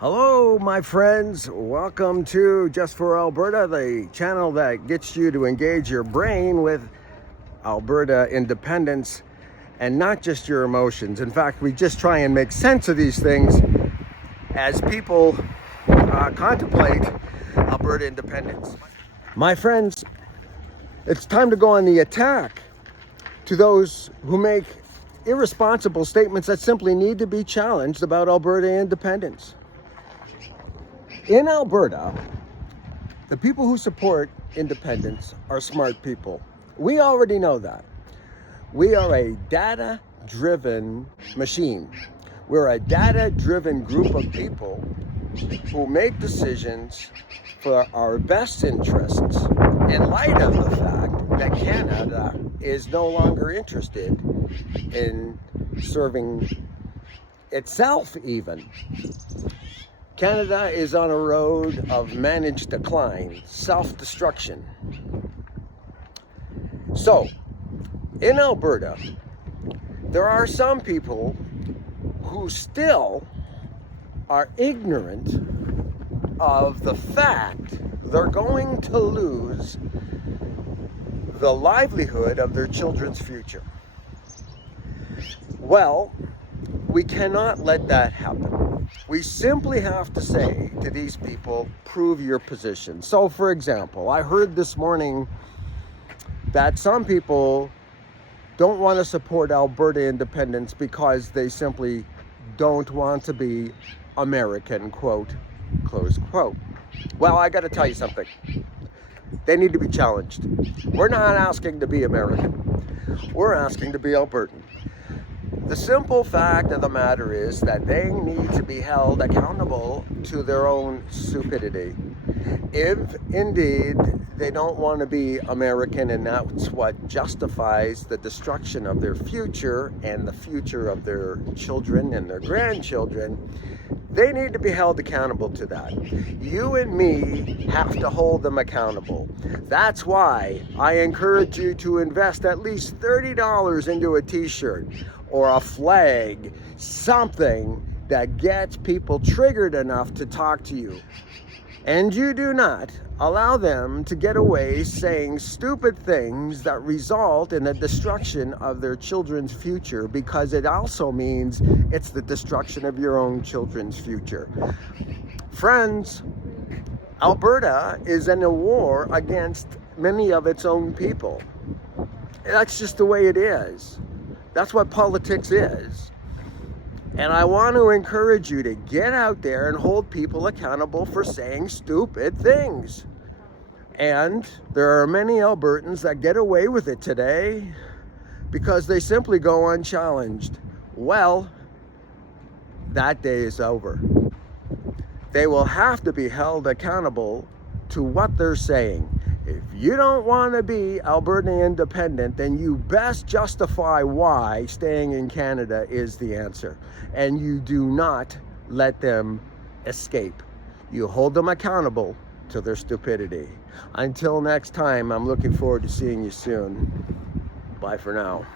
Hello, my friends. Welcome to Just for Alberta, the channel that gets you to engage your brain with Alberta independence and not just your emotions. In fact, we just try and make sense of these things as people contemplate Alberta independence. My friends, it's time to go on the attack to those who make irresponsible statements that simply need to be challenged about Alberta independence. In Alberta, the people who support independence are smart people. We already know that. We are a data-driven machine. We're a data-driven group of people who make decisions for our best interests in light of the fact that Canada is no longer interested in serving itself even. Canada is on a road of managed decline, self-destruction. So, in Alberta, there are some people who still are ignorant of the fact they're going to lose the livelihood of their children's future. Well, we cannot let that happen. We simply have to say to these people, prove your position. So, for example, I heard this morning that some people don't want to support Alberta independence because they simply don't want to be American, quote, close quote. Well, I got to tell you something. They need to be challenged. We're not asking to be American. We're asking to be Albertan. The simple fact of the matter is that they need to be held accountable to their own stupidity. If indeed they don't want to be American and that's what justifies the destruction of their future and the future of their children and their grandchildren, they need to be held accountable to that. You and me have to hold them accountable. That's why I encourage you to invest at least $30 into a t-shirt or a flag, something that gets people triggered enough to talk to you. And you do not allow them to get away saying stupid things that result in the destruction of their children's future, because it also means it's the destruction of your own children's future. Friends, Alberta is in a war against many of its own people. That's just the way it is. That's what politics is. And I want to encourage you to get out there and hold people accountable for saying stupid things. And there are many Albertans that get away with it today because they simply go unchallenged. Well, that day is over. They will have to be held accountable to what they're saying. If you don't want to be Alberta independent, then you best justify why staying in Canada is the answer. And you do not let them escape. You hold them accountable to their stupidity. Until next time, I'm looking forward to seeing you soon. Bye for now.